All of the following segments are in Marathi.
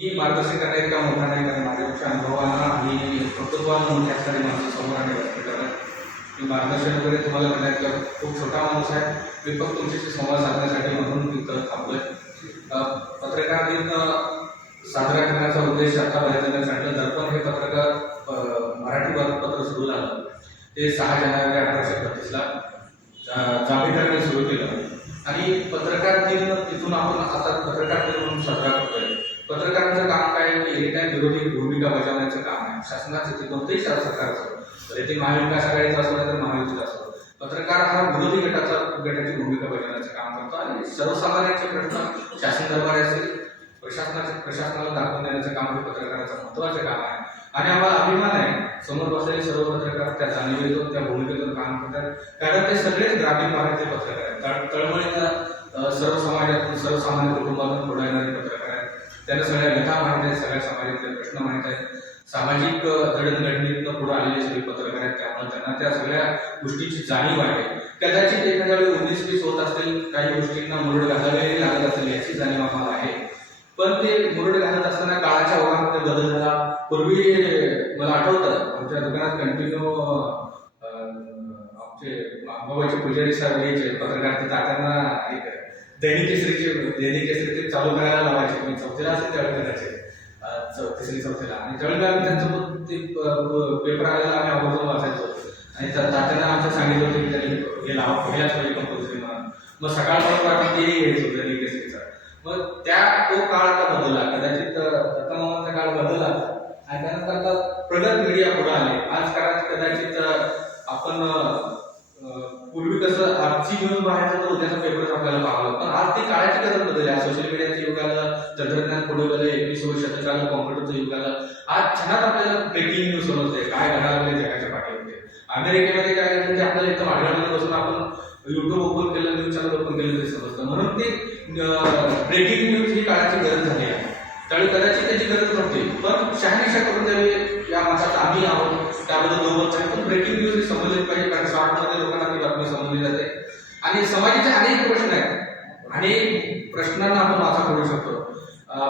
ही मार्गदर्शन करण्यात इतका मोठा नाही कारण माझ्यापेक्षा अनुभवांना आणि कर्तृत्वानं मोठ्या असणारी समोर आणि व्यक्त करतात मी मार्गदर्शन वगैरे तुम्हाला करण्यात खूप छोटा माणूस आहे. मी फक्त तुमच्याशी संवाद साधण्यासाठी म्हणून तिथं थांबलो आहे पत्रकार दिन साजरा करण्याचा उद्देश आता बऱ्याच जणांनी सांगितलं. दर्पण हे पत्रकार मराठी वर्तपत्र सुरू झालं. ते सहा जानेवारी अठराशे बत्तीसला जांभेकरांनी सुरू केलं. आणि पत्रकार दिन तिथून आपण आता पत्रकार दिन म्हणून साजरा करतोय. पत्रकारांचं काम काय की एनी टाइम विरोधी भूमिका बजावण्याचं काम आहे. शासनाचं ते कोणतंही सरकारचं भले ते महाविकास आघाडीचं असं नाही तर महायुतीचं असो पत्रकार हा विरोधी गटाचा गटाची भूमिका बजावण्याचं काम करतो आणि सर्वसामान्यांचे प्रश्न शासन दरबार असेल प्रशासनाचे प्रशासनाला दाखवून देण्याचं काम हे पत्रकाराचं महत्वाचं काम आहे. आणि आम्हाला अभिमान आहे समोर बसलेले सर्व पत्रकार त्या जाणीवेतून त्या भूमिकेतून काम करतात. कारण ते सगळेच ग्रामीण भागातले पत्रकार आहेत. तळमळीचा सर्व समाजातून सर्वसामान्य कुटुंबातून पुढे येणारे पत्रकार त्यांना सगळ्या व्यथा माहीत आहेत सगळ्या समाजातले प्रश्न माहीत आहेत. सामाजिक जडणघडणीतनं पुढे आलेले सगळे पत्रकार आहेत त्यामुळे त्यांना त्या सगळ्या गोष्टीची जाणीव आहे. कदाचित एखाद्या वेळी उन्नीस वीस होत असतील काही गोष्टींना मुरड घालावे लागत असेल याची जाणीव आम्हाला आहे. पण ते मुरड घालत असताना काळाच्या ओघामध्ये बदल झाला. पूर्वी मला आठवतं आमच्या दुकानात कंटिन्यू आमचे बाबाचे पुजारी साहेब यायचे पत्रकार ते तात्यांना एक दैनिक केसरीचे दैनिक केसरीचे चालू करायला लावायचे मी चौथीला असेल त्यावेळी करायचे. तिसरी चौथीला. आणि त्यावेळी आम्ही त्यांचं ते पेपर आलेला आम्ही आवर्जून वाचायचो. आणि त्या तात्यांना आमचं सांगितलं होतं की त्यांनी हे लावा पहिल्याच पाहिजे कंपल्सरी म्हणून. मग सकाळपर्यंत आम्ही तेही घ्यायचो दैनिक केसरीचा. मग त्या तो काळ आता बदलला. कदाचित दत्तमामांचा काळ बदलला. आणि त्यानंतर आता प्रगत मीडिया पुढे आले. आज काळात कदाचित आपण आजची न्यूज बाहेर जातो उद्याचा पेपर आपल्याला पाहावा पण आज ती काळाची गरज बदलली आज सोशल मीडियाचं युग आलं तंत्रज्ञान पुढे गेलं एकवीसवं शतक आलं कॉम्प्युटरचं युग आलं आज क्षणात आपल्याला ब्रेकिंग न्यूज समजते. काय घडायला जगाच्या पाठीमध्ये अमेरिकेमध्ये काय घडलं ते आपल्याला इथं माढ्यामध्ये बसून आपण युट्यूब ओपन केलं न्यूज चॅनल ओपन केलं तरी समजतं. म्हणून ते ब्रेकिंग न्यूज ही काळाची गरज झाली आहे. त्यावेळी कदाचित त्याची गरज नव्हती. पण शहानिशा करून त्यावेळी या माणसात आम्ही आहोत. त्याबद्दल दोन वर्ष पण ब्रेकिंग न्यूज समजली पाहिजे. कारण शॉर्टमध्ये लोकांना समजली जाते आणि समाजाचे अनेक प्रश्न आहेत. अनेक प्रश्नांना आपण वाचा करू शकतो.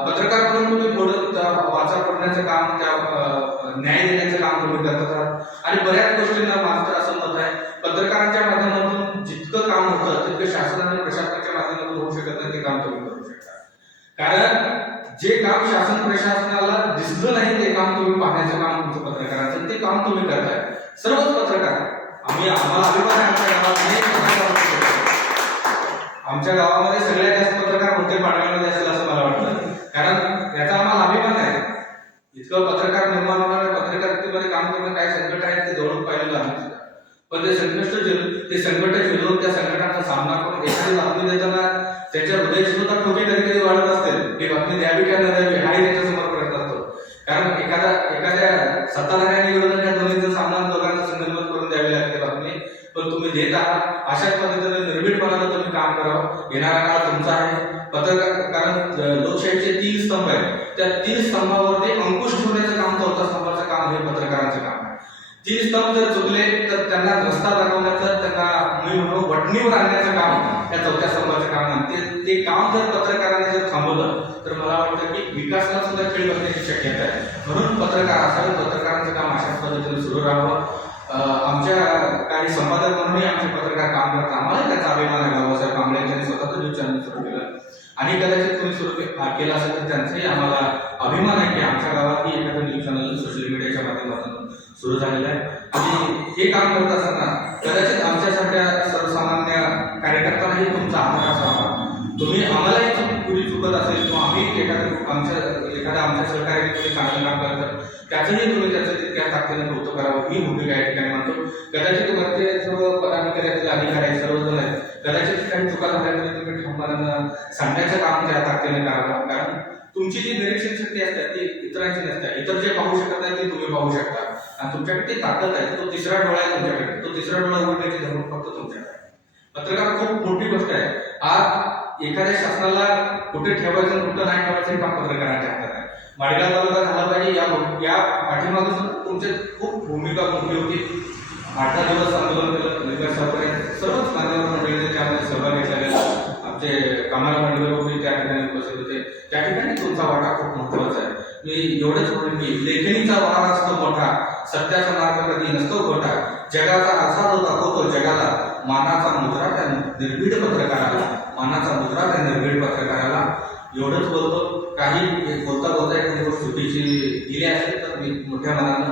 पत्रकार म्हणून तुम्ही बोलत वाचा पडण्याचं काम त्या न्याय देण्याचं काम तुम्ही करत आहात आणि बऱ्याच गोष्टींना माझं असं मत आहे. पत्रकारांच्या माध्यमातून जितकं काम होतं तितकं शासन आणि प्रशासनाच्या माध्यमातून होऊ शकत नाही ते काम तुम्ही करू शकता. कारण जे काम शासन प्रशासनाला दिसलं नाही ते काम तुम्ही पाहण्याचं काम तुमचं पत्रकारांचं ते काम तुम्ही करताय. सर्वच पत्रकार. आम्ही आम्हाला अभिमान आहे आमच्या गावात आमच्या गावामध्ये सगळ्यात जास्त पत्रकार कोणते पाडव्यामध्ये असेल असं मला वाटतं. कारण याचा आम्हाला अभिमान आहे. इतकं पत्रकार निर्माण होणार पत्रकारितेमध्ये काम करणं काय संकट आहे ते जवळून पाहिलेलं आम्ही पण ते संकट ते संकट झेलून त्या संकटाचा सामना करून एखादी बातमी देताना त्याच्या हृदय सुद्धा ठोकी कधी कधी वाढत असते ही बातमी द्यावी का न द्यावी? हाही त्याच्यासमोर कारण एखादा एखाद्या सत्ताधाऱ्याने विरोधाच्या दोन्हीचा सामना दोघांचा संगनमत करून द्यावी लागते बातमी. पण तुम्ही देत आहात. अशाच पद्धतीने निर्भीडपणानं तुम्ही काम करावं. येणारा काळ तुमचा आहे. पत्रकार कारण लोकशाहीचे तीन स्तंभ आहेत. त्या तीन स्तंभावरती अंकुश ठेवण्याचं काम चौथा स्तंभाचं काम हे पत्रकारांचं काम आहे. तीन स्तंभ जर चुकले तर त्यांना रस्ता दाखवण्याचं त्यांना मी म्हणतो वटणीवर आणण्याचं काम या चौथ्या स्तंभाचं काम आहे. ते ते काम जर पत्रकारांनी जर थांबवलं तर मला वाटतं की विकासाला सुद्धा बसण्याची शक्यता आहे. म्हणून पत्रकार असावे पत्रकारांचं काम अशाच पद्धतीने सुरू राहावं. आमच्या काही संपादक म्हणूनही आमचे पत्रकार काम करतात. आम्हाला त्याचा अभिमान आहे. बाबासाहेब कांबळे यांनी स्वतःचं न्यूज चॅनल सुरू केलं. आणि कदाचित तुम्ही सुरू केला असेल तर त्यांचाही आम्हाला अभिमान आहे की आमच्या गावातही एखादं न्यूज चॅनल सोशल मीडियाच्या माध्यमातून सुरू झालेलं आहे. आणि हे काम करत असताना कदाचित आमच्यासारख्या सर्वसामान्य कार्यकर्त्यांनाही तुमचा आधार असावा. तुम्ही आम्हालाही कुणी चुकत असेल किंवा आम्ही एखाद्या आमच्या एखाद्या आमच्या सहकार्याने तुम्ही चांगलं काम करत तर त्याचंही तुम्ही त्याचं तितक्या ताकदीने कौतुक करावं. ही भूमिका या ठिकाणी मानतो. कदाचित वरचे सर्व पदाधिकारी असतील अधिकारी आहेत सर्वजण आहेत. कदाचित काही चुका झाल्या तरी तुम्ही ठामपणानं सांगण्याचं काम त्या ताकदीने करावं. कारण तुमची जी निरीक्षण शक्ती असते ती इतरांची नसते. इतर जे पाहू शकत नाही ते तुम्ही पाहू शकता. आणि तुमच्याकडे ती ताकद आहे. तो तिसरा डोळा आहे तुमच्याकडे. तो तिसरा डोळा उघडण्याची धर्म फक्त तुमच्याकडे पत्रकार खूप मोठी गोष्ट आहे. आज एखाद्या शासनाला कुठे ठेवायचं आणि कुठं नाही ठेवायचं हे काम पत्रकारांच्या हातात आहे माडगाव तालुका झाला पाहिजे या या पाठीमागे सुद्धा तुमची खूप भूमिका मोठी होती. अठरा दिवस आंदोलन केलं विकास सर्वच मान्यवर मंडळीने त्यामध्ये सहभाग घेतला गेला आमचे कमाल मंडळ त्या ठिकाणी उपस्थित होते. त्या ठिकाणी तुमचा वाटा खूप महत्त्वाचा आहे. मी एवढंच म्हणून की लेखणीचा वार असतो मोठा सत्याचा मार्ग कधी नसतो खोटा जगाचा असा जो दाखवतो जगाला मानाचा मुद्रा त्या निर्भीड पत्रकाराला. पानाचा मुद्रा त्यांना निर्भीड पत्रकाराला एवढंच बोलतो. काही बोलता बोलता एखादी गोष्ट चुकीची दिली असेल तर मी मोठ्या मनानं